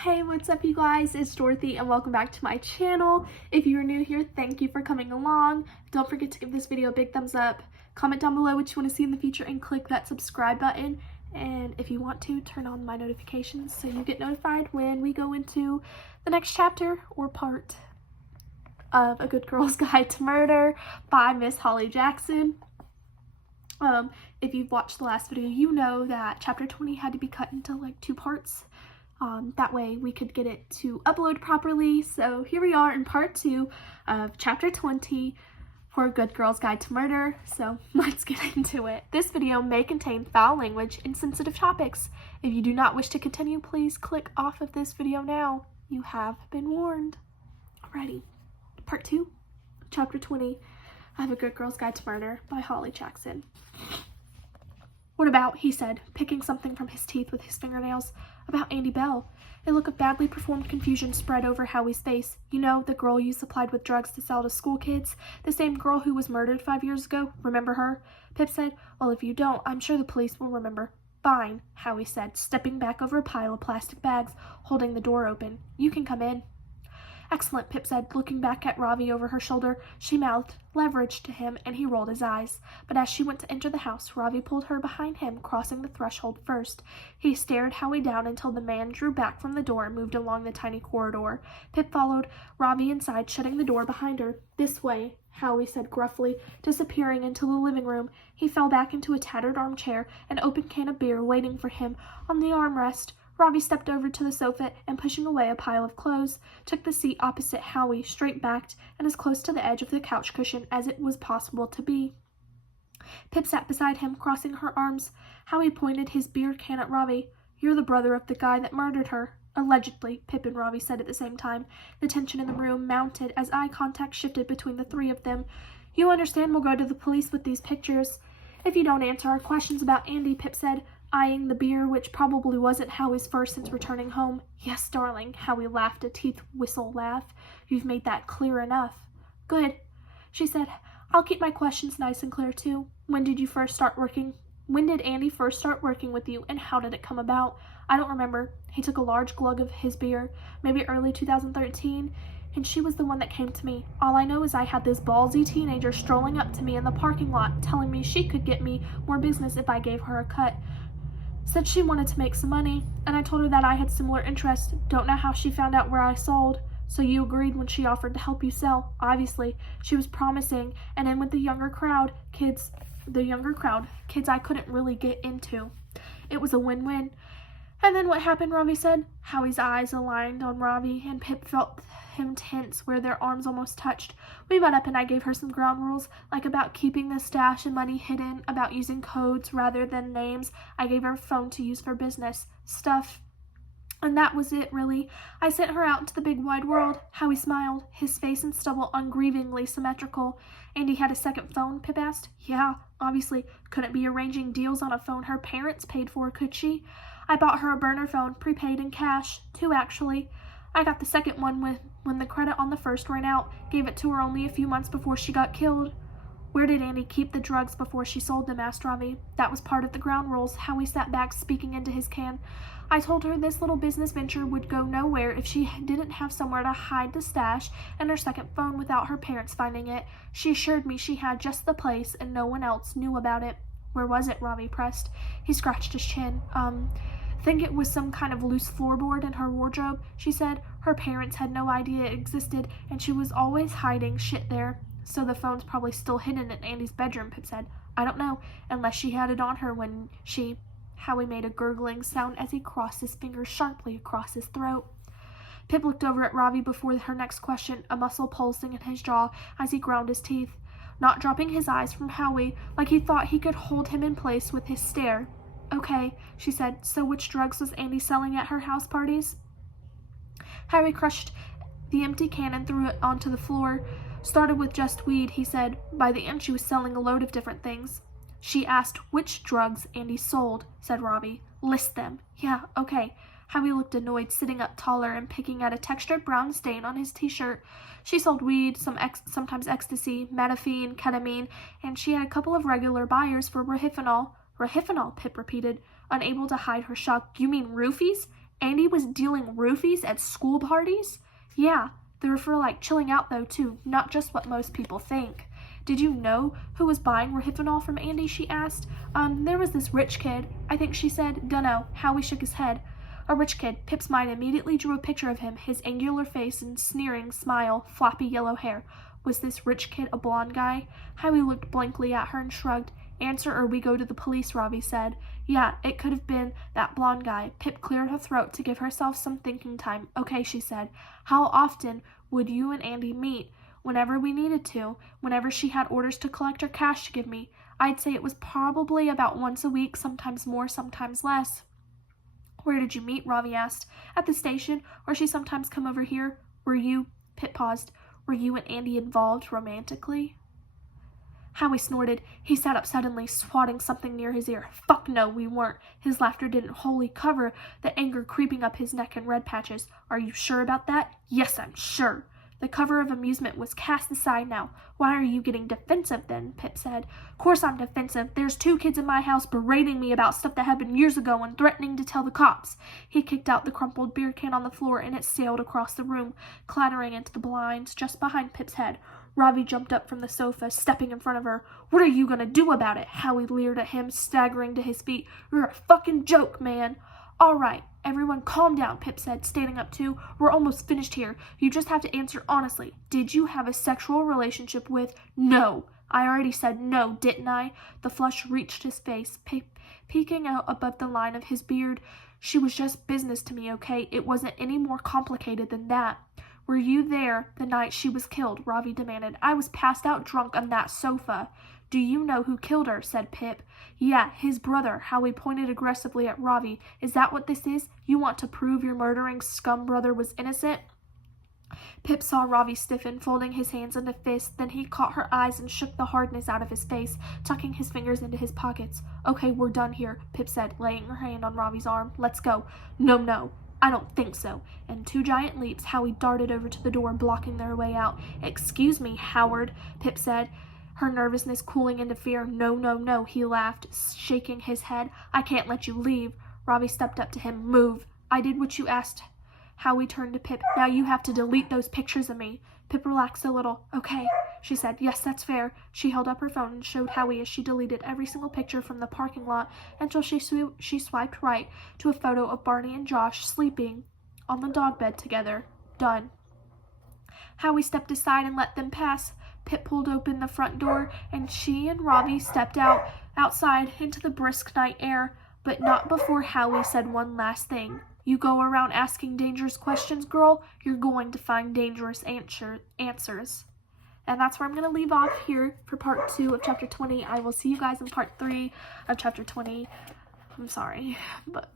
Hey, what's up you guys? It's Dorothy and welcome back to my channel. If you're new here, thank you for coming along. Don't forget to give this video a big thumbs up. Comment down below what you want to see in the future and click that subscribe button. And if you want to, turn on my notifications so you get notified when we go into the next chapter or part of A Good Girl's Guide to Murder by Miss Holly Jackson. If you've watched the last video, you know that chapter 20 had to be cut into like 2 parts. That way we could get it to upload properly. So here we are in part 2 of chapter 20 for A Good Girl's Guide to Murder. So let's get into it. This video may contain foul language and sensitive topics. If you do not wish to continue, please click off of this video now. You have been warned. Alrighty, part 2, chapter 20 of A Good Girl's Guide to Murder by Holly Jackson. What about, he said, picking something from his teeth with his fingernails. About Andy Bell. A look of badly performed confusion spread over Howie's face. You know, the girl you supplied with drugs to sell to school kids? The same girl who was murdered 5 years ago? Remember her? Pip said. Well, if you don't, I'm sure the police will remember. Fine, Howie said, stepping back over a pile of plastic bags, holding the door open. You can come in. Excellent, Pip said, looking back at Ravi over her shoulder. She mouthed leverage to him, and he rolled his eyes. But as she went to enter the house, Ravi pulled her behind him, crossing the threshold first. He stared Howie down until the man drew back from the door and moved along the tiny corridor. Pip followed Ravi inside, shutting the door behind her. This way, Howie said gruffly, disappearing into the living room. He fell back into a tattered armchair, an open can of beer waiting for him on the armrest. Ravi stepped over to the sofa and, pushing away a pile of clothes, took the seat opposite Howie, straight-backed and as close to the edge of the couch cushion as it was possible to be. Pip sat beside him, crossing her arms. Howie pointed his beer can at Ravi. You're the brother of the guy that murdered her. Allegedly, Pip and Ravi said at the same time. The tension in the room mounted as eye contact shifted between the three of them. You understand we'll go to the police with these pictures. If you don't answer our questions about Andy, Pip said, eyeing the beer, which probably wasn't Howie's first since returning home. Yes, darling, Howie laughed a teeth-whistle laugh. You've made that clear enough. Good, she said. I'll keep my questions nice and clear, too. When did Andy first start working with you, and how did it come about? I don't remember. He took a large glug of his beer, maybe early 2013, and she was the one that came to me. All I know is I had this ballsy teenager strolling up to me in the parking lot, telling me she could get me more business if I gave her a cut. Said she wanted to make some money, and I told her that I had similar interests. Don't know how she found out where I sold. So you agreed when she offered to help you sell. Obviously, she was promising, and in with the younger crowd, kids I couldn't really get into. It was a win-win. And then what happened, Ravi said. Howie's eyes aligned on Ravi, and Pip felt him tense where their arms almost touched. We met up and I gave her some ground rules, like about keeping the stash and money hidden, about using codes rather than names. I gave her a phone to use for business stuff. And that was it, really. I sent her out into the big wide world. Howie smiled, his face and stubble ungrievingly symmetrical. Andy had a second phone, Pip asked. Yeah, obviously. Couldn't be arranging deals on a phone her parents paid for, could she? I bought her a burner phone, prepaid in cash. 2, actually. I got the second one when the credit on the first ran out. Gave it to her only a few months before she got killed. Where did Andy keep the drugs before she sold them, asked Ravi. That was part of the ground rules. Howie sat back, speaking into his can. I told her this little business venture would go nowhere if she didn't have somewhere to hide the stash and her second phone without her parents finding it. She assured me she had just the place and no one else knew about it. Where was it? Ravi pressed. He scratched his chin. Think it was some kind of loose floorboard in her wardrobe, she said. Her parents had no idea it existed, and she was always hiding shit there. So the phone's probably still hidden in Andy's bedroom, Pip said. I don't know, unless she had it on her when she... Howie made a gurgling sound as he crossed his fingers sharply across his throat. Pip looked over at Ravi before her next question, a muscle pulsing in his jaw as he ground his teeth, not dropping his eyes from Howie, like he thought he could hold him in place with his stare. Okay, she said. So which drugs was Andy selling at her house parties? Howie crushed the empty can and threw it onto the floor. Started with just weed, he said. By the end, she was selling a load of different things. She asked which drugs Andy sold, said Ravi. List them. Yeah, okay. Howie looked annoyed, sitting up taller and picking at a textured brown stain on his t-shirt. She sold weed, sometimes ecstasy, methamphetamine, ketamine, and she had a couple of regular buyers for rohypnol. Rohypnol, Pip repeated, unable to hide her shock. You mean roofies? Andy was dealing roofies at school parties? Yeah, they were for like chilling out though too, not just what most people think. Did you know who was buying rohypnol from Andy, she asked. There was this rich kid, I think she said. Dunno. Howie shook his head. A rich kid. Pip's mind immediately drew a picture of him, his angular face and sneering smile, floppy yellow hair. Was this rich kid a blonde guy? Howie looked blankly at her and shrugged. Answer or we go to the police, Ravi said. Yeah, it could have been that blonde guy. Pip cleared her throat to give herself some thinking time. Okay, she said. How often would you and Andy meet? Whenever we needed to, whenever she had orders to collect her cash to give me. I'd say it was probably about once a week, sometimes more, sometimes less. Where did you meet? Ravi asked. At the station, or she sometimes come over here. Were you, Pip paused, were you and Andy involved romantically? Howie snorted. He sat up suddenly, swatting something near his ear. Fuck no, we weren't. His laughter didn't wholly cover the anger creeping up his neck in red patches. Are you sure about that? Yes, I'm sure. The cover of amusement was cast aside now. Why are you getting defensive then? Pip said. Course I'm defensive. There's 2 kids in my house berating me about stuff that happened years ago and threatening to tell the cops. He kicked out the crumpled beer can on the floor and it sailed across the room, clattering into the blinds just behind Pip's head. Ravi jumped up from the sofa, stepping in front of her. What are you gonna do about it? Howie leered at him, staggering to his feet. You're a fucking joke, man. All right, everyone calm down, Pip said, standing up too. We're almost finished here. You just have to answer honestly. Did you have a sexual relationship with... No. I already said no, didn't I? The flush reached his face, peeking out above the line of his beard. She was just business to me, okay? It wasn't any more complicated than that. Were you there the night she was killed? Ravi demanded. I was passed out drunk on that sofa. Do you know who killed her? Said Pip. Yeah, his brother. Howie pointed aggressively at Ravi. Is that what this is? You want to prove your murdering scum brother was innocent? Pip saw Ravi stiffen, folding his hands into fists. Then he caught her eyes and shook the hardness out of his face, tucking his fingers into his pockets. Okay, we're done here, Pip said, laying her hand on Ravi's arm. Let's go. No. I don't think so. In 2 giant leaps, Howie darted over to the door, blocking their way out. Excuse me, Howard, Pip said, her nervousness cooling into fear. No, he laughed, shaking his head. I can't let you leave. Ravi stepped up to him. Move. I did what you asked. Howie turned to Pip. Now you have to delete those pictures of me. Pip relaxed a little. Okay, she said. Yes, that's fair. She held up her phone and showed Howie as she deleted every single picture from the parking lot until she swiped right to a photo of Barney and Josh sleeping on the dog bed together. Done. Howie stepped aside and let them pass. Pip pulled open the front door and she and Ravi stepped outside into the brisk night air, but not before Howie said one last thing. You go around asking dangerous questions, girl, you're going to find dangerous answers. And that's where I'm going to leave off here for part 2 of chapter 20. I will see you guys in part 3 of chapter 20. I'm sorry, but